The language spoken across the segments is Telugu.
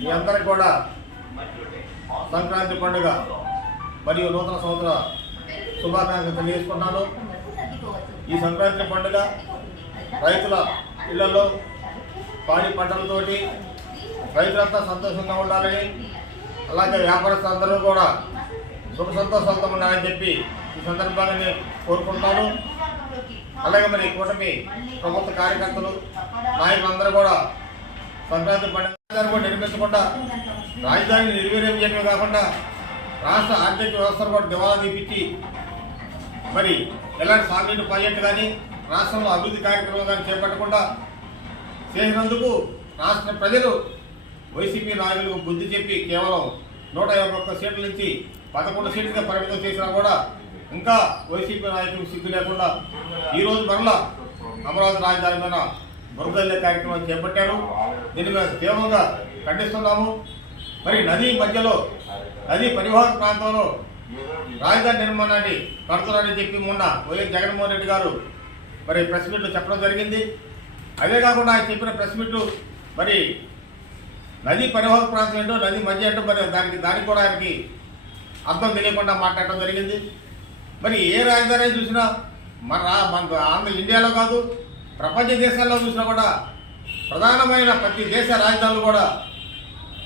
మీ అందరికి కూడా సంక్రాంతి పండుగ మరియు నూతన సంవత్సర శుభాకాంక్షలు తెలియజేసుకున్నాను. ఈ సంక్రాంతి పండుగ రైతుల ఇళ్లలో పాడి పంటలతోటి రైతులంతా సంతోషంగా ఉండాలని, అలాగే వ్యాపారస్తులందరూ కూడా సుఖ సంతోషాలతో ఉండాలని చెప్పి ఈ సందర్భంగా నేను కోరుకుంటున్నాను. అలాగే మరి కూటమి ప్రభుత్వ కార్యకర్తలు నాయకులందరూ కూడా సంక్రాంతి పండుగ కూడా నిర్మించకుండా రాజధానిని నిర్వీర్యం చేయడమే కాకుండా రాష్ట్ర ఆర్థిక వ్యవస్థను కూడా దివాలా తీపించి మరి ఎలాంటి సాగునీటి ప్రాజెక్టు కానీ రాష్ట్రంలో అభివృద్ధి కార్యక్రమాలు కానీ చేపట్టకుండా చేసినందుకు రాష్ట్ర ప్రజలు వైసీపీ నాయకులకు బుద్ధి చెప్పి కేవలం 151 సీట్ల నుంచి 11 సీట్లుగా పరిమితం చేసినా కూడా ఇంకా వైసీపీ నాయకులకు సిగ్గు లేకుండా ఈరోజు మరలా అమరావతి రాజధాని మీద బురదల్లే కార్యక్రమం చేపట్టారు. దీని మీద తీవ్రంగా ఖండిస్తున్నాము. మరి నది మధ్యలో నది పరివాహక ప్రాంతంలో రాజధాని నిర్మాణాన్ని కడుతున్నారని చెప్పి మొన్న వైఎస్ జగన్మోహన్ రెడ్డి గారు మరి ప్రెస్ మీట్లో చెప్పడం జరిగింది. అదే కాకుండా ఆయన చెప్పిన ప్రెస్ మీట్లు మరి నది పరివాహక ప్రాంతం ఏంటో నది మధ్య ఏంటో మరి దానికి కూడా ఆయనకి అర్థం తెలియకుండా మాట్లాడటం జరిగింది. మరి ఏ రాజధాని చూసినా మన ఆంధ్ర ఇండియాలో కాదు ప్రపంచ దేశాల్లో చూసినా కూడా ప్రధానమైన ప్రతి దేశ రాజధానులు కూడా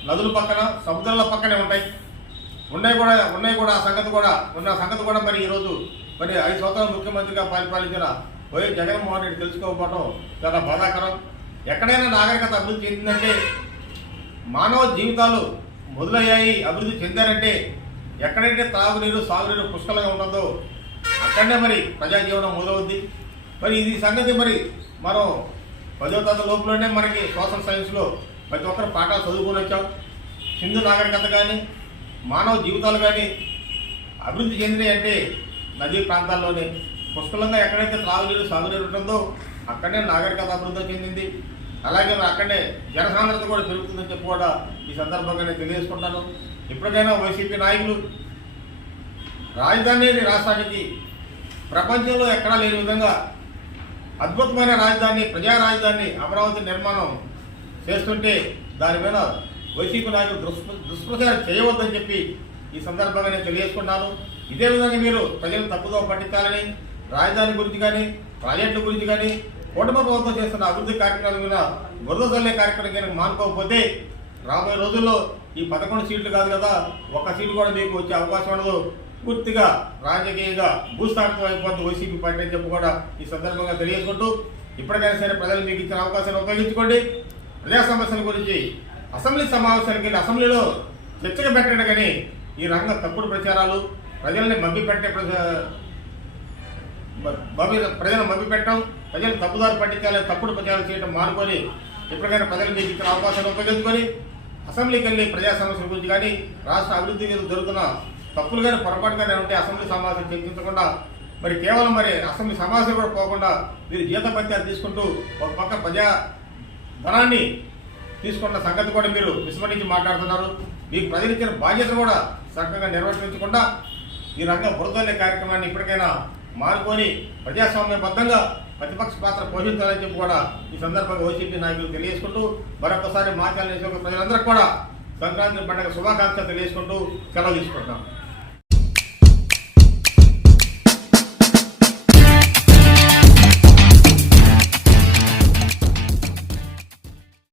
నదుల పక్కన సముద్రాల పక్కనే ఉన్నాయి కూడా ఆ సంగతి కూడా మరి ఈరోజు మరి 5 సంవత్సరాలు ముఖ్యమంత్రిగా పరిపాలించిన వైఎస్ జగన్మోహన్ రెడ్డి తెలుసుకోకపోవడం చాలా బాధాకరం. ఎక్కడైనా నాగరికత అభివృద్ధి చెందిందంటే, మానవ జీవితాలు మొదలయ్యాయి, అభివృద్ధి చెందారంటే ఎక్కడైతే త్రాగునీరు సాగునీరు పుష్కలంగా ఉంటుందో అక్కడనే మరి ప్రజాజీవనం మొదలవుద్ది. మరి ఇది సంగతి మరి మనం 10వ తరగతి లోపులోనే మనకి సోషల్ సైన్స్లో ప్రతి ఒక్కరు పాఠాలు చదువుకొని వచ్చాం. సింధు నాగరికత కానీ మానవ జీవితాలు కానీ అభివృద్ధి చెందినాయి అంటే నదీ ప్రాంతాల్లోనే పుష్కలంగా ఎక్కడైతే త్రాగునీరు సాగునీరు ఉంటుందో అక్కడనే నాగరికత అభివృద్ధి చెందింది. అలాగే మరి అక్కడనే జనసాంద్రత కూడా పెరుగుతుందని చెప్పి కూడా ఈ సందర్భంగా నేను తెలియజేసుకుంటాను. ఇప్పటికైనా వైసీపీ నాయకులు రాజధాని రాష్ట్రానికి ప్రపంచంలో ఎక్కడా లేని విధంగా అద్భుతమైన రాజధాని, ప్రజా రాజధాని అమరావతి నిర్మాణం చేస్తుంటే దాని మీద వైసీపీ నాయకులు దుష్ప్రచారం చేయవద్దని చెప్పి ఈ సందర్భంగా నేను తెలియజేసుకుంటాను. ఇదే విధంగా మీరు ప్రజలు తప్పుదో పట్టించాలని, రాజధాని గురించి కానీ ప్రాజెక్టుల గురించి కానీ కూటమి ప్రభుత్వం చేస్తున్న అభివృద్ధి కార్యక్రమాల మీద బురద చల్లే కార్యక్రమం కనుక మానుకోకపోతే రాబోయే రోజుల్లో ఈ 11 సీట్లు కాదు కదా, 1 సీటు కూడా మీకు వచ్చే అవకాశం ఉండదు. పూర్తిగా రాజకీయంగా భూస్థాపితం అయిపోతుంది వైసీపీ పార్టీ అని చెప్పి కూడా ఈ సందర్భంగా తెలియజేసుకుంటూ ఇప్పటికైనా సరే ప్రజలు మీకు ఇచ్చిన అవకాశాన్ని ఉపయోగించుకోండి. ప్రజా సమస్యల గురించి అసెంబ్లీ సమావేశానికి వెళ్ళి అసెంబ్లీలో చర్చగా పెట్టండి. కానీ ఈ రంగం తప్పుడు ప్రచారాలు, ప్రజల్ని ప్రజలను మభ్యపెట్టడం, ప్రజలు తప్పుదారి పట్టించాలని తప్పుడు ప్రచారం చేయడం మానుకొని ఇప్పటికైనా ప్రజలు మీకు ఇచ్చిన అవకాశాన్ని ఉపయోగించుకొని అసెంబ్లీకి వెళ్ళి ప్రజా సమస్యల గురించి కానీ రాష్ట్ర అభివృద్ధి మీద జరుగుతున్న తప్పులు కానీ పొరపాటు కానీ ఉంటే అసెంబ్లీ సమావేశం చర్చించకుండా మరి కేవలం మరి అసెంబ్లీ సమావేశం కూడా పోకుండా మీరు జీతభత్యాలు తీసుకుంటూ ఒక పక్క ప్రజా ధనాన్ని తీసుకున్న సంగతి కూడా మీరు విస్మరించి మాట్లాడుతున్నారు. మీకు ప్రజలిచ్చిన బాధ్యత కూడా చక్కగా నిర్వర్తించకుండా ఈ రంగం బురదల్లే కార్యక్రమాన్ని ఇప్పటికైనా మానుకొని ప్రజాస్వామ్యబద్ధంగా ప్రతిపక్ష పాత్ర పోషించాలని చెప్పి కూడా ఈ సందర్భంగా వైసీపీ నాయకులు తెలియజేసుకుంటూ మరొకసారి మా ఛానల్ ప్రజలందరికీ కూడా సంక్రాంతి పండుగ శుభాకాంక్షలు తెలియజేసుకుంటూ సెలవు తీసుకుంటున్నాం.